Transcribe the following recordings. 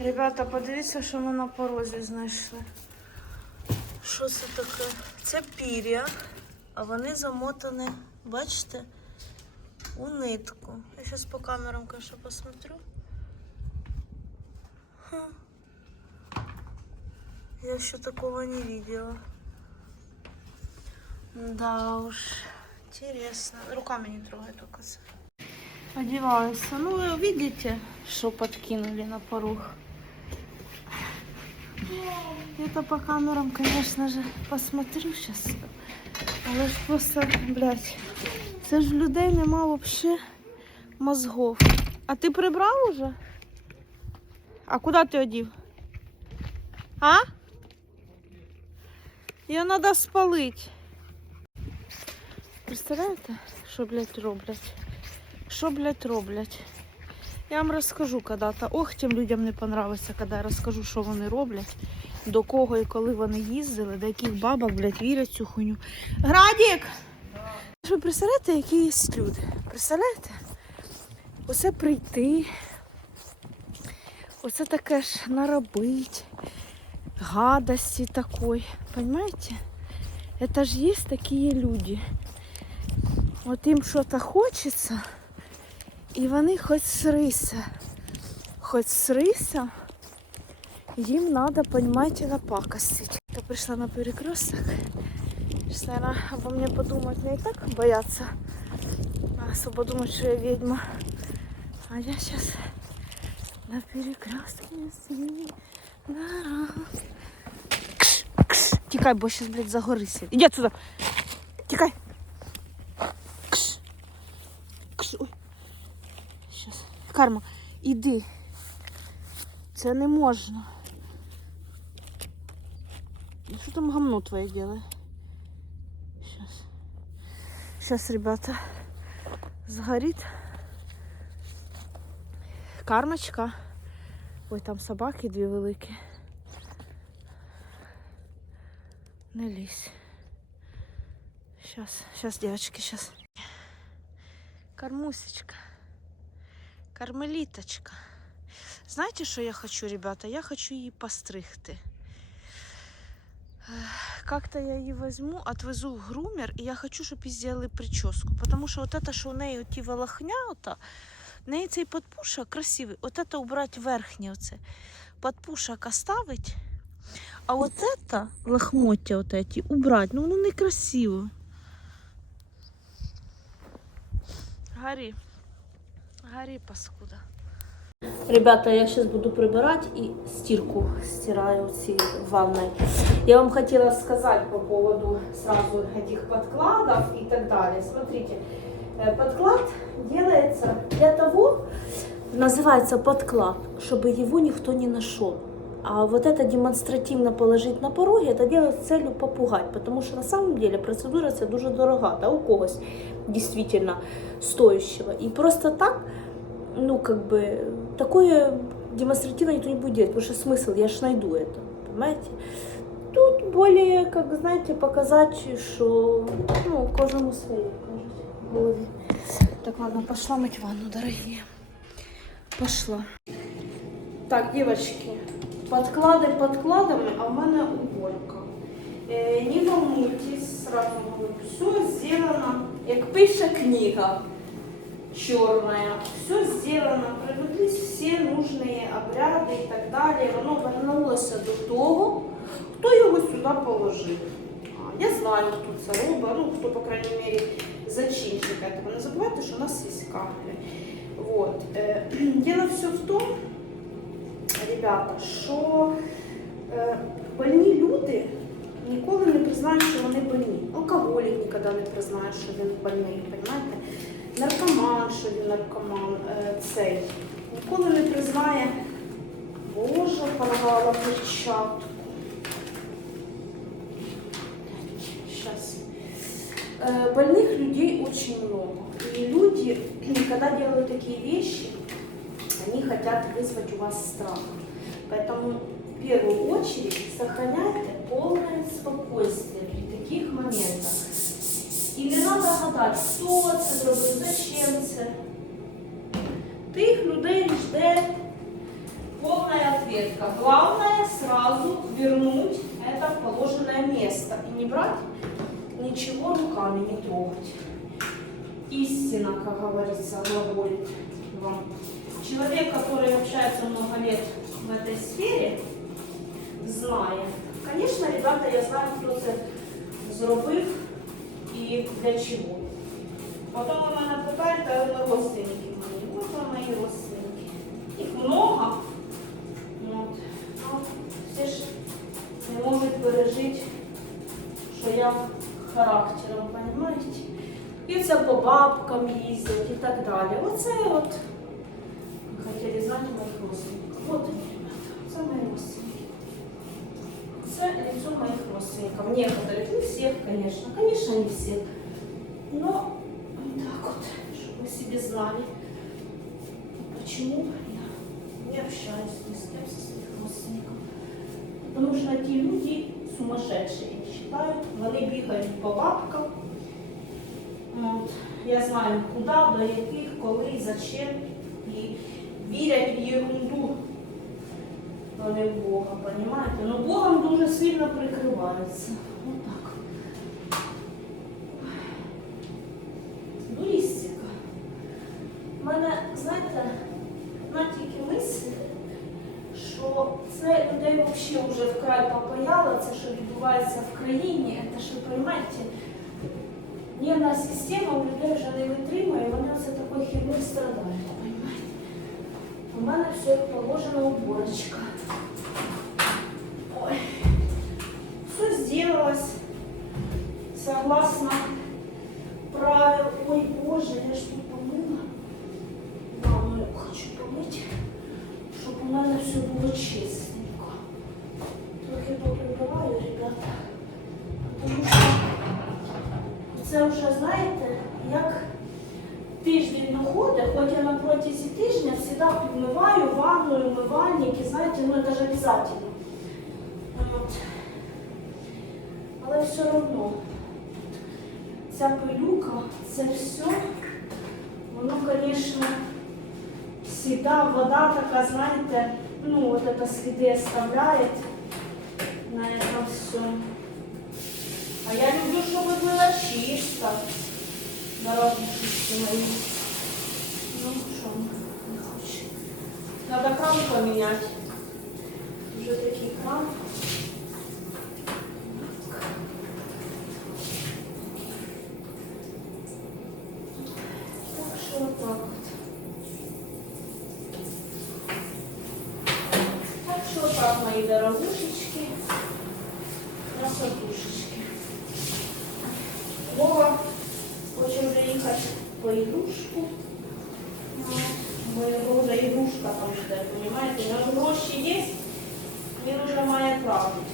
Ребята, подивіться, що ми на порозі знайшли. Що це таке? Це пір'я, а вони замотані, бачите, у нитку. Я зараз по камерам, конечно, посмотрю. Ха. Я ще такого не видела. Да уж, интересно. Руками не трогай только. Одеваюсь. Ну, вы видите, что подкинули на порог? Это по камерам, конечно же, посмотрю сейчас. Але ж просто, блядь, це ж людей нема вообще мозгов. А ти прибрав уже? А куди ти одів? А? Його треба спалити. Представляєте, що, блядь, роблять? Що, блядь, роблять? Я вам розкажу когда-то. Ох, тим людям не понравиться, коли я розкажу, що вони роблять, до кого і коли вони їздили, до яких бабок, блядь, вірять цю хуйню. Градік! Ви представляєте, які є люди? Представляєте? Оце прийти, оце таке ж наробить, гадості такої. Понимаете? Это ж есть такие люди. От їм щось хочеться, і вони хоч срися, хоч срися, їм треба, понимаете, напакостить. Я прийшла на перекресток. Сейчас, наверное, обо мне подумать не так боятся, особо думать, что я ведьма. А я сейчас на перекрестке кш. Тікай, бо сейчас, блядь, загорися. Иди отсюда. Тікай. Кш. Кш. Ой. Карма, іди. Це не можна. Ну, Що там гамно твоє делає? Сейчас. Сейчас, ребята, сгорит. Кармочка. Ой, там собаки дві великі. Не лізь. Сейчас, сейчас, девочки, сейчас. Кормусечка. Кармеліточка. Знаете, что я хочу, ребята? Я хочу її постригти. Ех, Как-то я її возьму, отвезу в грумер, і я хочу, щоб їй зробили прическу. Потому що от это, що у неї ті волохня, ота, в неї цей подпушок красивий. От это убрать верхнє оце. Подпушок оставить, а от это лохмотья от эти убрать. Ну, воно некрасиво. Гори. Гори, паскуда. Ребята, я сейчас буду прибирать и стирку стираю ці в ванной. Я вам хотела сказать по поводу сразу этих подкладов и так далее. Смотрите, э, подклад делается для того, называется подклад, чтобы его никто не нашел. А вот это демонстративно положить на пороге, это делают с целью попугать, потому что на самом деле процедура це дуже дорога, да, у когось действительно стоящего. И просто так, ну, как бы, такое демонстративно никто не будет делать, потому что смысл, я ж найду это, понимаете? Тут более, как знаете, показать, что, ну, кожному своє, кажуть, в голові. Так, ладно, пошла мыть ванну, дорогие. Пошла. Так, девочки, подклади подкладами, а в мене уборка. Е, не волнуйтесь, сразу говорю, все сделано, як пише книга черная. Все сделано, провелись все нужные обряди і так далі. Воно вернулося до того, хто його сюди положив. Я знаю, хто це робить, ну, хто, по крайней мере, зачинщик этого. Не забувайте, що у нас є камери. Вот. Е, Дело все в тому, ребята, що е, больні люди ніколи не признають, що вони больні. Алкоголік ніколи не признає, що він больний, розумієте? Наркоман, що він наркоман, е, цей. Ніколи не признає, Боже, порвала перчатку. Сейчас. Э, Больных людей очень много. И люди, когда делают такие вещи, они хотят вызвать у вас страх. Поэтому в первую очередь сохраняйте полное спокойствие при таких моментах. І не треба гадати, хто це зробив, зачем це. Тих людей жде повна відповідальність. салфетка. Главное сразу вернуть это в положенное место и не брать ничего руками, не трогать. Истина, как говорится, глаголит вам. Человек, который общается много лет в этой сфере, знає. Конечно, ребята, я знаю, хто це зробив І для чого. Потім у мене питають, а родственники мої. От вам мої родственники. Їх много. От. Ну, всі ж не можуть пережити, що я характером, понимаете? І це по бабкам їздять і так далі. Оце от хотіли знати моїх родственників. Вот они, ребята, це мої родственники. Це лицо моих родственников. Некоторых, не всех, конечно. Конечно, не всех. Но так вот, чтобы вы себе знали, почему я не общаюсь ни с кем со своих родственников. Потому что эти люди сумасшедшие, я считаю. Вони бігають по бабкам. От. Я знаю, куди, до яких, коли, зачем. І вірять в ерунду. но не в Бога, понимаете? Но Богом дуже сильно прикриваються. Взагалі вже вкрай попаяло, це що відбувається в країні, це що, розумієте, нервна система у людей вже не витримує, вони оце такою херною страдають, розумієте? У мене все положена уборочка. Ой. Все сделалось согласно правил. Ой, боже, я ж тут помила. Ванну хочу помыть, щоб у мене все було чистенько. Трохи поприбиваю, ребята. Тому що це вже, знаєте, як тиждень доходить, хоч я на протязі тижня завжди підмиваю ванною, умивальники, знаєте, ну це ж обов'язково. Але все одно ця пилюка, це все, воно, звісно, завжди вода така, знаєте, ну, от это сліди оставляє на этом все. А я люблю, чтобы было чисто. Дорогушечки мои. Ну, что, не хочет. Надо кран поменять. Уже такий кран. Так что вот так вот. Так что вот так, мои дорогушечки. Красотушечки. хоче вже їхати по ігрушку. Ну, Бо його вже ігрушка там жде, розумієте? У нього гроші є, він вже має тратити.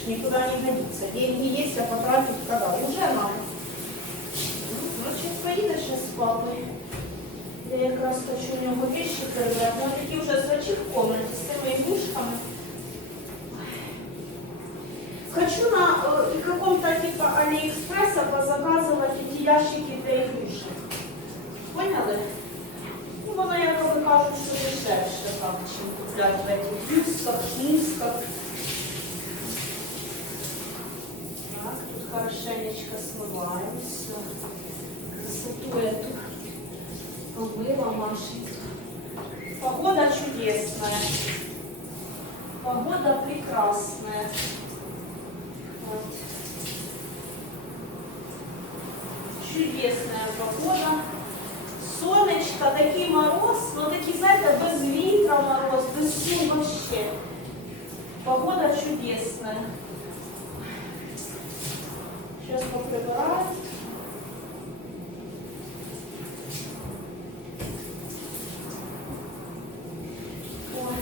Ж Нікуди не годиться. Деньги є, а потратить коли? Уже має. Ну, Значить, поїде ще з папою. Я якраз хочу у нього вещи перебрати. Ну, такі вже свачі в комнаті з цими ігрушками. Хочу на э, каком-то типа Алиэкспресса позаказывать эти ящики для игрушек. Поняли? Ну, воно якоби кажуть, що дешевше так, чим купляти в этих люксах, шмусках. Так, тут хорошенечко смываем все. Красоту эту помыла Машенька. Погода чудесная. Погода прекрасная. Чудесная погода. Сонечко, такий мороз, ну такий, знаєте, без вітра мороз, без всім вообще. Погода чудесная. Сейчас поприбираю. Ой,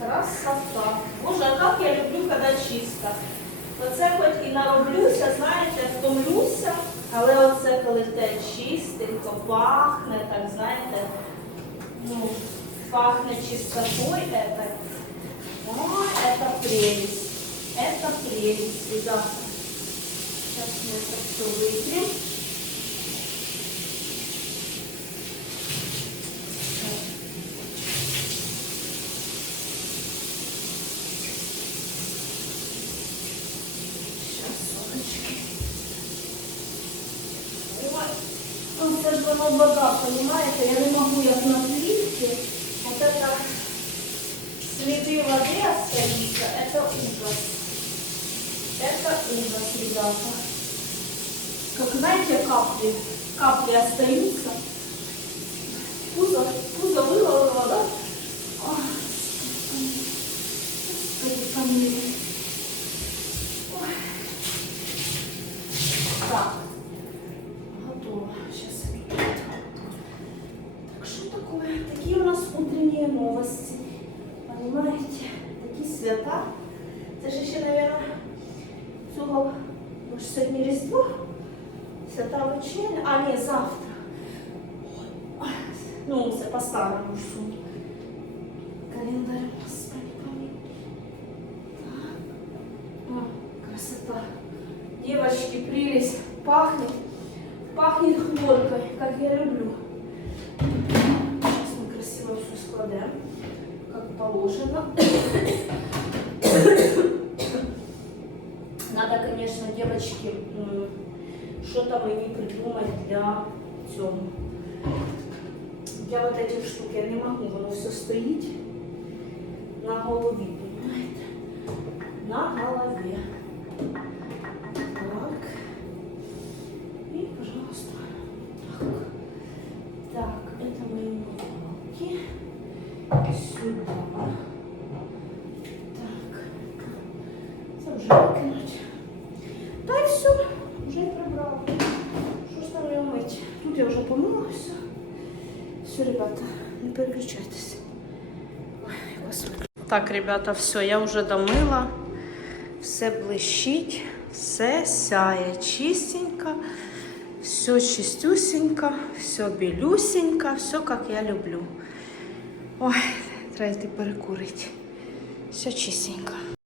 красота. Боже, а как я люблю, когда чисто. Оце хоч і нароблюся, знаєте, втомлюся, але оце коли те чистенько, пахне, так знаєте, ну, пахне чистотою, это, о, это прелесть, это прелесть, ребята. Сейчас мы это все вытрем. вода, понимаете? Я не могу, як на плитке. Вот это следы воды остаются. Это ужас. Это ужас, ребята. Как знаете, капли. Капли остаются. Пузо, пузо выловила, да? Понимаете? Такие свята. Це ж ще, наверное, цього, ну, ж сьогодні Різдво. Свята вечеря. А, ні, завтра. Ой, Ну, це по-старому ж суд. Календарь, господи, помилуй. Так. О, красота. Девочки, прелесть. Пахнет. Пахнет хлоркой, как я люблю. Сейчас мы красиво все складаем, как положено. Надо, конечно, девочки, м, что-то мені придумать для цього. Для вот этих штук я не могу, воно все стоїть на голові, понимаете? На голове. Все. Все, ребята, не переключайтесь. Так, ребята, все, я вже домила. Все блищить, все сяє чистенько, все чистюсенько, все білюсенько, все как я люблю. Ой, треба йти перекурити. Все чистенько.